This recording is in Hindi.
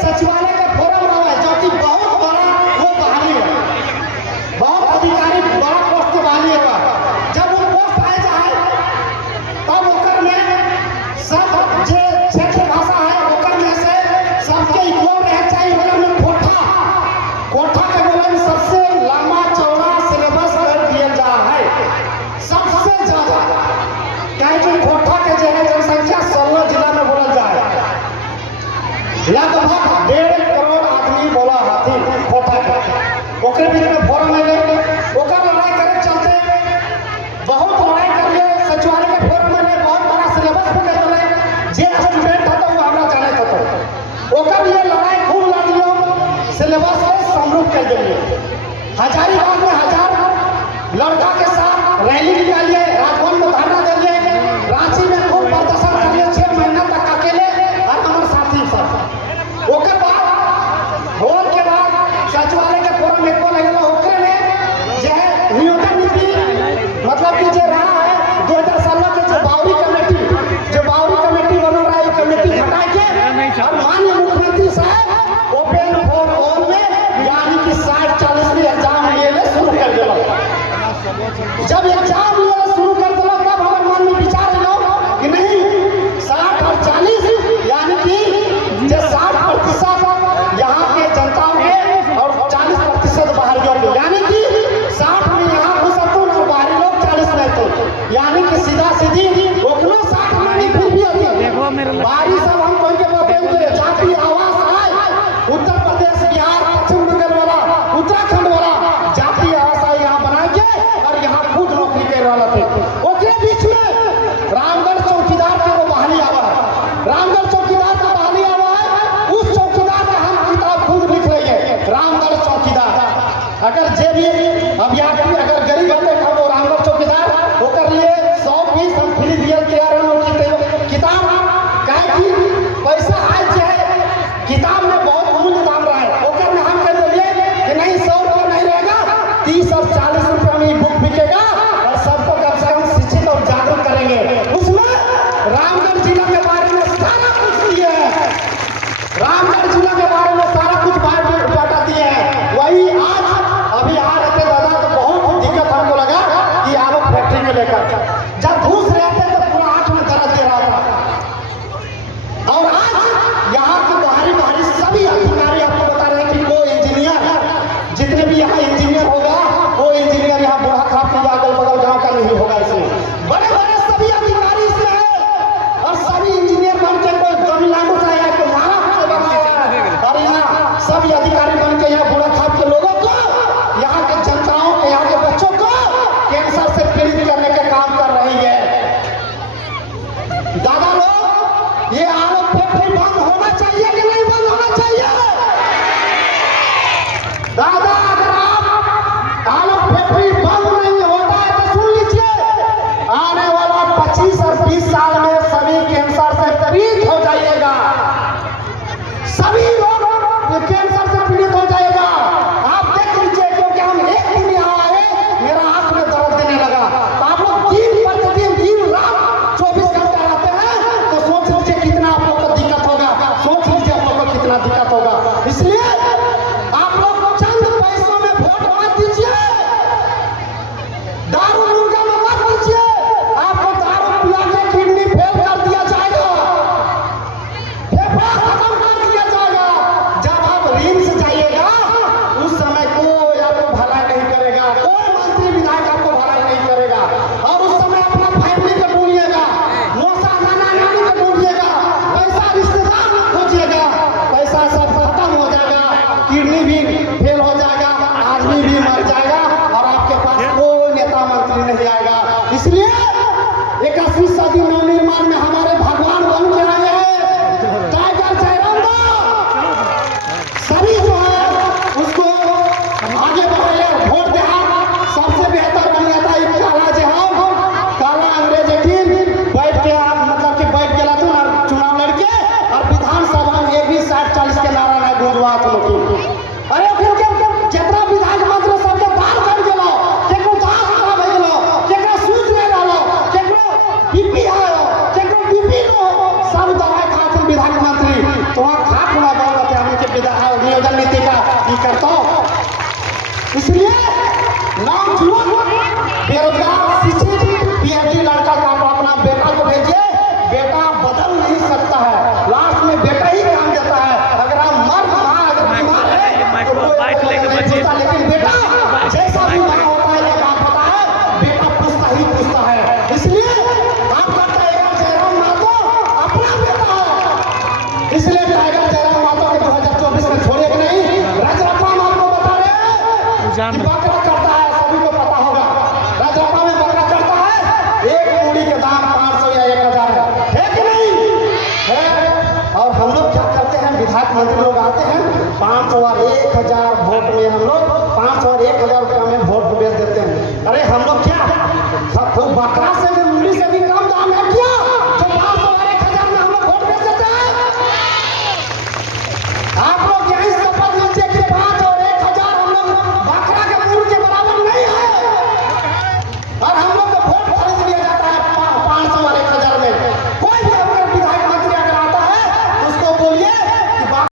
सचिवालय का फोरम रहा है जो कि बहुत बड़ा वो बहाली है, बहुत अधिकारी बड़ा पोस्ट बहाली है। जब वो पोस्ट आए जाए तब ओकर में सब जे क्षेत्र भाषा है ओकर में से सबके इक्वल रहे चाहिए। ओकर में कोठा के बोले सबसे लंबा चौड़ा सिलेबस कर दिया जा है, सबसे ज्यादा कहे कि कोठा के जो है जनसंख्या 16 जिला में बोला जाए, लगभग 1.5 करोड़ आदमी बोला हाथी कोठा के। ओकरे बीच में फोरम है ओकर लड़ाई करे चलते बहुत लड़ाई कर लिए सचिवालय के फोरम में बहुत बड़ा सिलेबस पे कर दिले जे स्टूडेंट होता वो हमरा जाने तो ओकर लिए लड़ाई खूब लड़ लियो, सिलेबस को समरूप कर दिए। हजारीबाग में 1000 लड़का के साथ रैली निकालिए, राजभवन में धरना दिए, रांची में खूब प्रदर्शन कर लिए 6 महीना तक अकेले और हमारे साथी सब। ओकर बाद होल के बाद सचिवालय के फोरम में को लगेगा ओकरे में जो है नियोजन नीति मतलब कि जो रहा है 2016 के जो बावरी कमेटी बन रहा है कमेटी हटा के और माननीय मुख्यमंत्री साहब ओपन फॉर ऑल में यानी कि 60-40 में एग्जाम लिए शुरू कर दिया। जब एग्जाम लिए शुरू कर दिया तब हमारे मन में विचार लो कि नहीं 60 और 40 यानी कि जो 60% यहाँ के जनता के और 40% बाहर के, यानी कि 60 में यहाँ घुसतून और बाहरी लोग 40 में तो यानी कि सीधा सीधी ओकनो 60 में फिर भी बाहरी सब हम कहीं के बताएंगे जाति आवास आए उत्तर प्रदेश बिहार पश्चिम बंगाल वाला उत्तराखंड वाला जाति आवास यहाँ बना के और यहाँ खुद नौकरी कर वाला थे। ओके बीच में रामगढ़ चौकीदार के वो बहाली आवा है, रामगढ़ चौकीदार का बहाली आवा है, उस चौकीदार का हम किताब खुद लिख रही है रामगढ़ चौकीदार। अगर जे भी अभ्यर्थी अगर गरीब होते हैं वो रामगढ़ चौकीदार होकर लिए 100 हम फ्री दिए तैयार है उनकी किताब कहे कि पैसा आए चाहे किताब में बहुत मूल्य दाम रहा है ओकर में हम कर दिए कि नहीं 100 रुपया नहीं रहेगा 30 और 40 रुपया में बुक बिकेगा और सबको कम से कम शिक्षित और जागरूक करेंगे। उसमें रामगढ़ जिला के बारे में सारा कुछ दिए है, रामगढ़ जिला के बारे में सारा कुछ बांटा दिए हैं। वही आज अभी आ रहे थे दादा तो बहुत दिक्कत हमको लगा कि आलू फैक्ट्री में लेकर जब घूस रहे थे तो पूरा आंख में दर्द दे रहा था। और आज यहाँ के बाहरी सभी अधिकारी आपको बता रहे हैं कि कोई इंजीनियर जितने भी यहाँ इंजीनियर होगा वो इंजीनियर यहाँ बुढ़ा खाप के अगल बगल गाँव का नहीं होगा। इसमें बड़े बड़े सभी अधिकारी इसमें है और सभी इंजीनियर बन के कोई तमिलनाडु से आया कोई महाराष्ट्र से और यहाँ सभी अधिकारी बन के यहाँ बुढ़ा खाप के लोगों को यहाँ के जनताओं के यहाँ के बच्चों को कैंसर से पीड़ित करने का काम कर रही है। दादा लोग ये आलू फैक्ट्री बंद होना चाहिए कि नहीं बंद होना चाहिए? दादा अगर आप आलू फैक्ट्री बंद नहीं होता है तो सुन लीजिए आने वाला 25 और 20 साल में सभी कैंसर से पीड़ित हो जाइएगा, सभी लोग कैंसर से पीड़ित हो जाएगा। आप देख लीजिए क्योंकि हम एक दिन यहाँ आए मेरा हाथ में दर्द देने लगा तो आप लोग दिन रात 24 घंटे रहते हैं तो सोच लीजिए कितना आप लोग को दिक्कत होगा, सोच लीजिए आप लोग को कितना दिक्कत होगा। इसलिए आप लोग चंद पैसों में वोट मत दीजिए, दारू मुर्गा में मत दीजिए, आपको दारू पिला के किडनी फेल कर दिया जाएगा, फेफड़ा खत्म कर दिया जाएगा। जब आप रिम्स जाइएगा उस समय कोई आपको भला नहीं करेगा, कोई मंत्री विधायक आपको भला नहीं करेगा और उस समय अपना फैमिली को ढूंढिएगा, मौसा नाना नानी को ढूंढिएगा, पैसा रिश्तेदार में खोजिएगा, पैसा सब खत्म हो जाएगा, किडनी भी फेल हो जाएगा, आदमी भी मर जाएगा और आपके पास कोई नेता मंत्री नहीं आएगा। इसलिए 21वीं सदी नवनिर्माण में हमारे भगवान बन के आए हैं टाइगर जयराम सभी जो है उसको आगे बढ़ाइए, वोट दे सबसे बेहतर बन जाता है। काला जहां काला अंग्रेज यकीन बैठ के आप मतलब कि बैठ गया तो चुनाव लड़के और विधानसभा में भी 60-40 के नारा नहीं गूंजवा लोग। अरे फिर जितना विधायक मंत्री सबके बाहर कर गेलो केकरो जांच खराब हो गेलो केकरो सूझ नहीं रहलो केकरो बीपी है केकरो बीपी नो सब दवाई खातिर विधायक मंत्री तो खाट ना बात हम नियोजन नीति का ये करता हूँ। इसलिए नौजुवान बेरोजगार शिक्षित पीएचडी लड़का का अपना बेटा को भेजिए। बेटा बदल नहीं सकता है, लास्ट में बेटा ही काम देता है। अगर हम माँ अगर बीमार है तो कोई नहीं पूछता, लेकिन बेटा जैसा भी माँ होता है या बाप होता है, बेटा पूछता ही पूछता है। इसलिए आपका टाइगर जयराम महतो अपना बेटा है, इसलिए टाइगर जयराम महतो को 2024 में छोड़ेगा नहीं। राजरप्पा हम आपको बता रहे हैं कि बकरा करता है, सभी को पता होगा। राजरप्पा में बकरा करता है, एक पूरी के दाम 500 या 1000 है कि नहीं है? और हम लोग क्या करते हैं, विधायक मंत्री लोग आते हैं 500 और 1000 वोट में, हम लोग 500 और 1000 रुपया में वोट बेच देते हैं। अरे हम लोग क्या बकरा से भी, मुर्गी से भी कम दाम है क्या?